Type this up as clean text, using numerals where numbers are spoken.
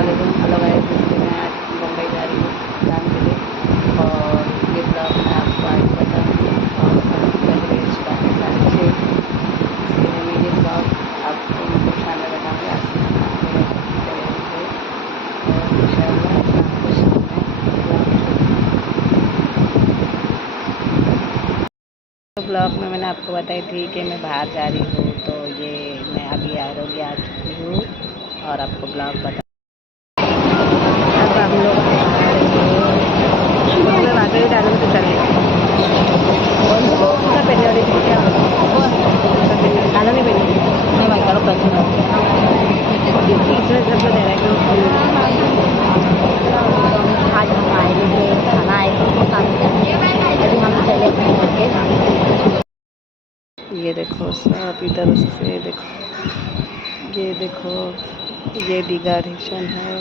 वालेकुम। Hello guys, जैसे मैं आज मुंबई जा रही हूँ काम के लिए और ये ब्लॉग मैं आपको आज बताऊँगी और साथ ही पहले स्टार्ट सारे से इसलिए मैं ये ब्लॉग आपको मतलब सामने बताऊँगी। आज से मैं काम मेरा करेंगे और इंशाल्लाह आपको सामने ब्लॉग में मैंने आपको बताई थी कि मैं बाहर जा रही हूँ, तो ये मैं अभी आरोग्य आ चुकी हूँ और आपको ब्लॉग बता। अब हम लोग उसमें बातें डालूँ तो चलेगा और वो पूरा पहले वाली क्या आधा नहीं पहले नहीं मैं करो पहले इसमें सब लोग डायरेक्ट आज हम आए थे खाना आए थे अभी हम चले अपने घर के। ये देखो सब इधर से देखो, ये देखो ये दीघा स्टेशन है।